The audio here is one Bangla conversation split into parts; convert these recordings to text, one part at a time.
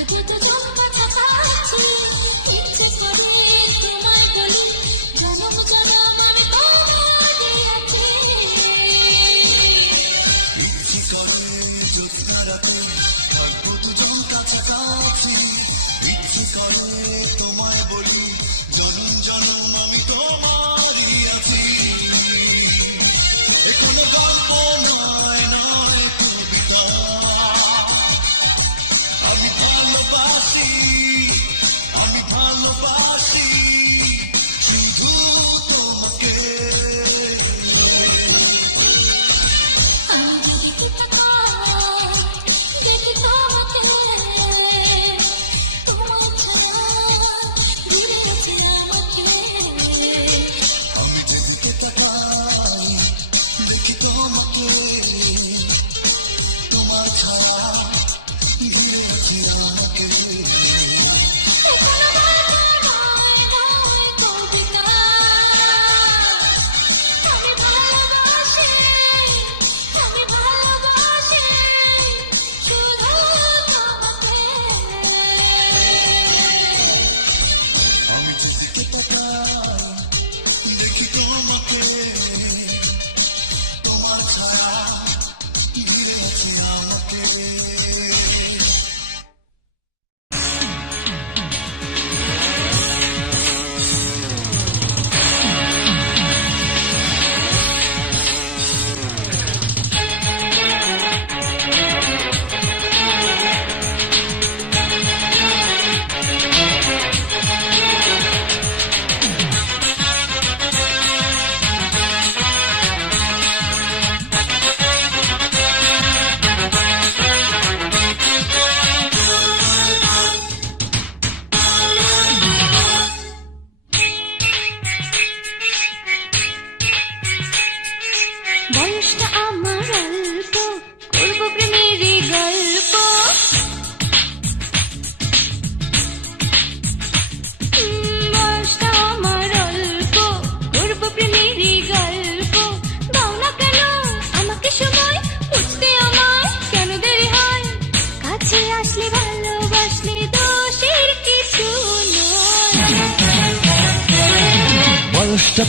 I don't know.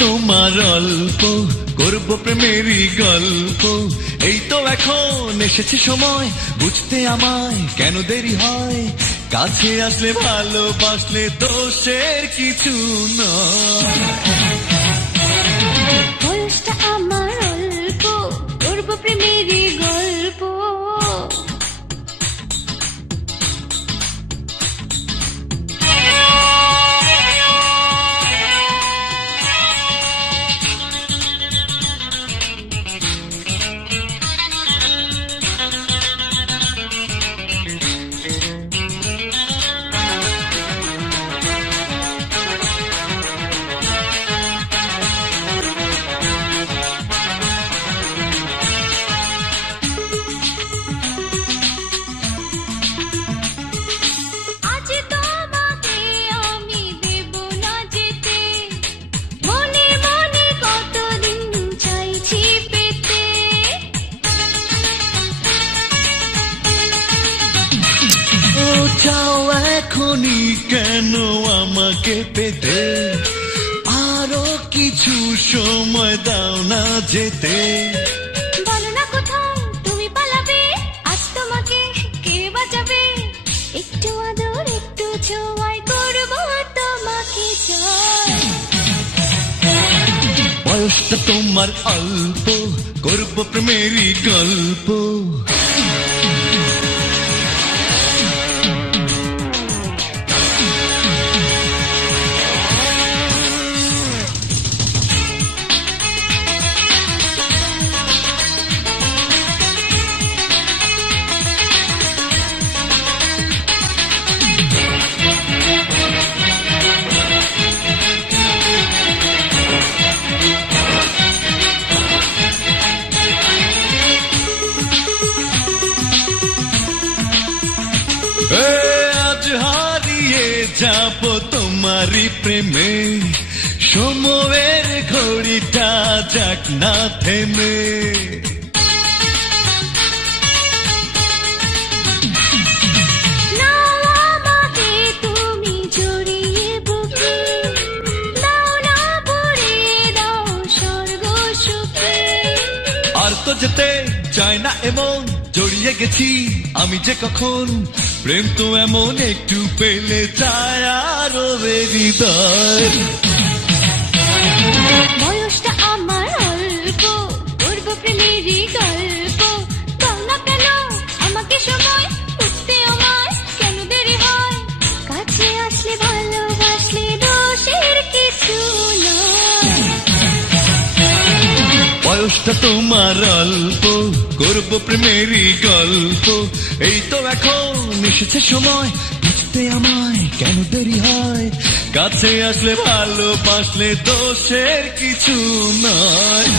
তোমার অল্প, করব প্রেমেরই গল্প। এই তো এখন এসেছে সময়, বুঝতে আমায় কেন দেরি হয়? কাছে আসলে ভালোবাসলে দোষের কিছু নয়। America's তোমারই প্রেমে সময়ের ঘড়িটা যাক না থেমে। আর তো যেতে চায় না এমন জড়িয়ে গেছি আমি যে কখন প্রেম তো এমন একটু পেলে চায় আরও হৃদয় বয়সটা কাছে আসলে বয়সটা তোমার অল্প গর্ব প্রেমেরই গল্প। এই তো এখন মিশেছে সময় বুঝতে আমায় কেন দেরি হয়? কাছে আসলে ভালোবাসলে দোষের কিছু নয়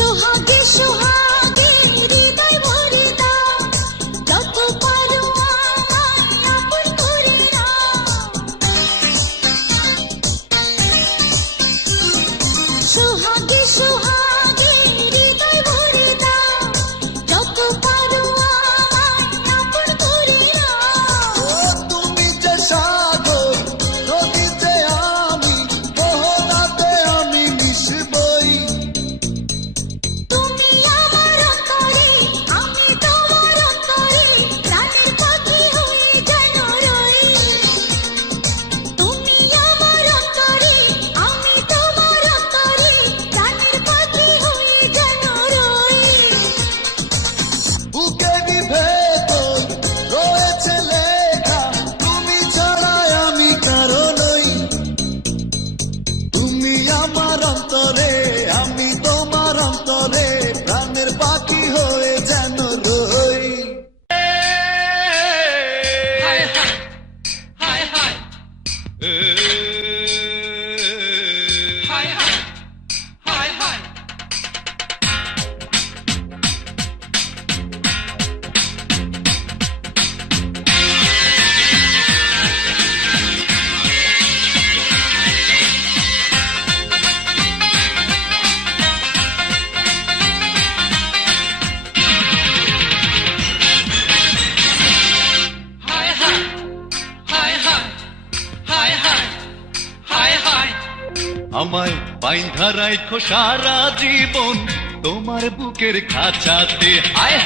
সোহাগে সোহাগ। বাইন্ধা রাখো সারা জীবন। তোমার বুকের খাঁচাতে হায়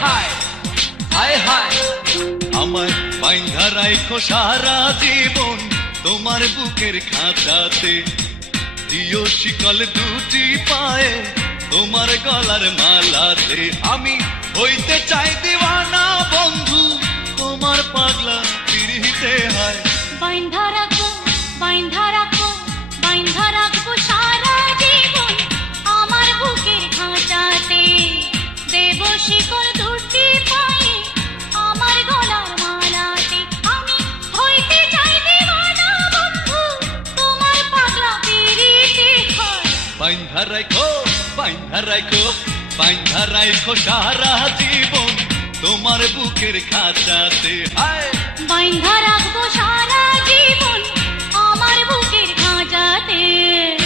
রাখো সারা জীবন, তোমার বুকের খাঁচাতে। দিও শিকল দুটি পায়ে, তোমার গলার মালাতে। আমি হইতে চাই দিওয়ানা বন্ধু, তোমার পাগলা পিড়িতে হয়। রাখো বাইন্ধা রাখো জীবন, তোমার বুকের খাঁচাতে। হায়! বাইন্ধা রাখব সারা জীবন, আমার বুকের খাঁচাতে।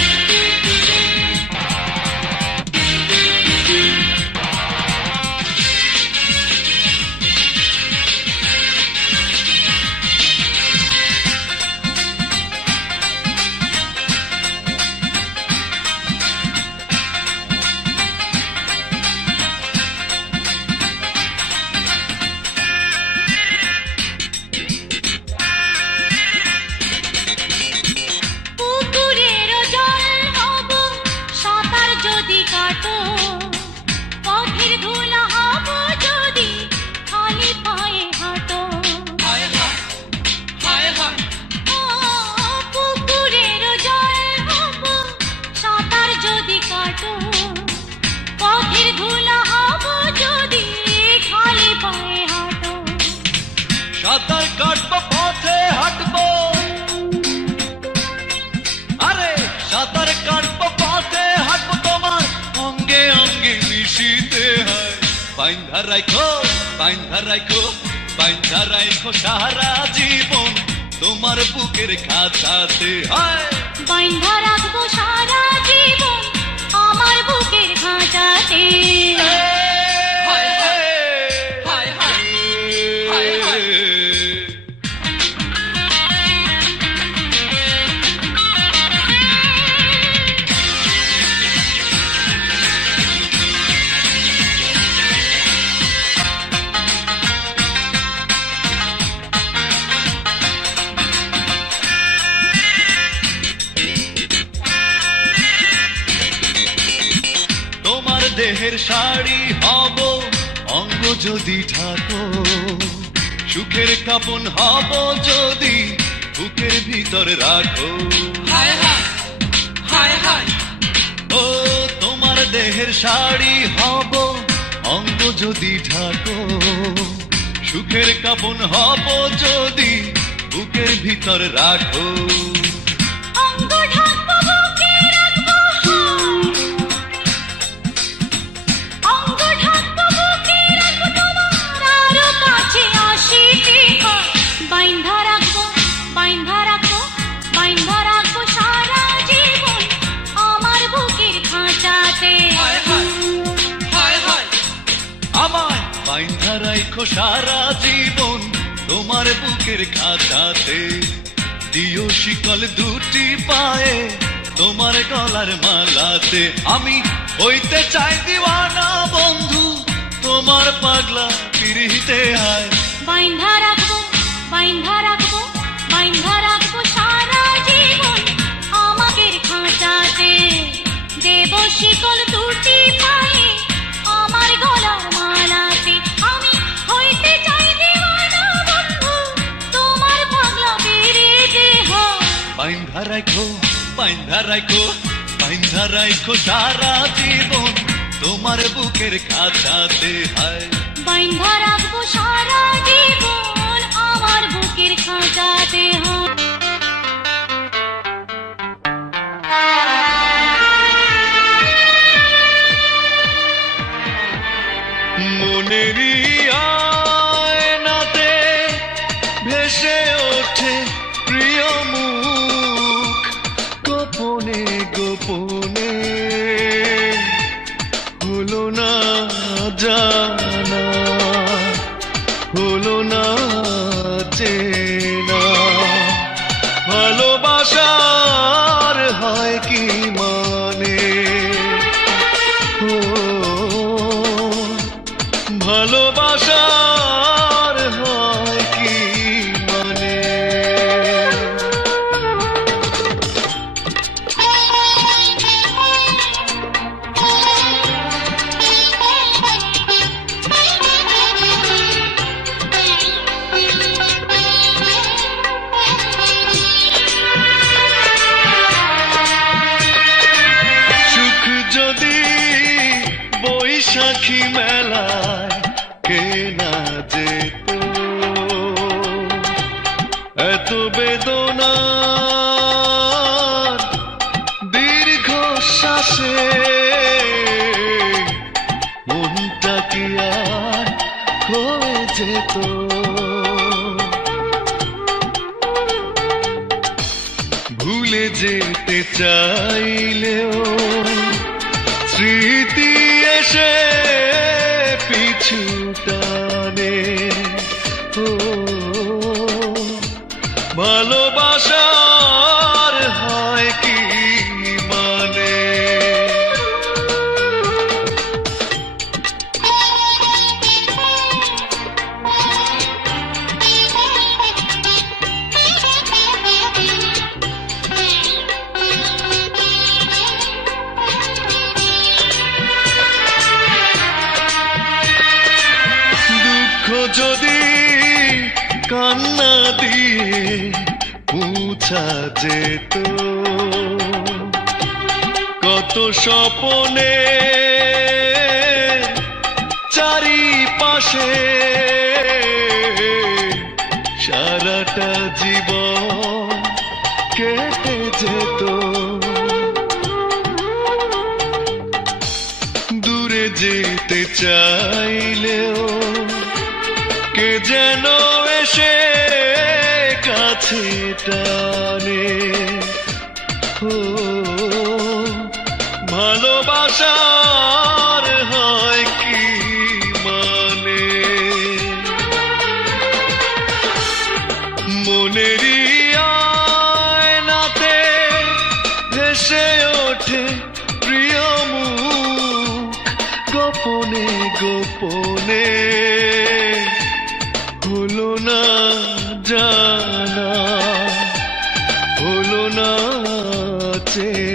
বাইন্ধা রাইখো বাইন্ধা রাইখো বাইন্ধা রাইখো সারা জীবন। তোমার বুকের খাতাতে হয়। বাইন্ধা রাখব সারা জীবন আমার বুকের খাঁচাতে। দেহের শাড়ি হব অঙ্গ যদি ঢাকো সুখের কাপন হব যদি বুকের ভিতর রাখো। হায় হায় হায় হায়। ও তোমার দেহের শাড়ি হব অঙ্গ যদি ঢাকো সুখের কাপন হব যদি বুকের ভিতর রাখো। রাখো সারা জীবন তোমার বুকের খাতাতে। দিও শিকল দুটি পায়ে তোমার গলার মালাতে। আমি হইতে চাই দিওয়ানা বন্ধু, তোমার পাগলা পিড়িতে হয় বাইন্ধা রাখব বাইন্ধা রাখব। রাখো বাইন্ধা রাখো বাইন্ধা রাখো সারা জীবন। তোমার বুকের খাতাতে হায়। বাইন্ধা রাখব সারা জীবন, আমার বুকের খাঁচাতে হয়। যেতে চাইলেও স্মৃতি এসে পিছু টানে। ও ভালোবাসার স্বপনে চারিপাশে সারাটা জীবন কেটে যেত। দূরে যেতে চাইলেও কে যেন এসে কাছে টানে। ও ভালোবাসার হয় কি মানে? মনেরই আয়নাতে ভেসে ওঠে প্রিয় মুখ, গোপনে গোপনে। হলো না জানা, হলো না চেনা।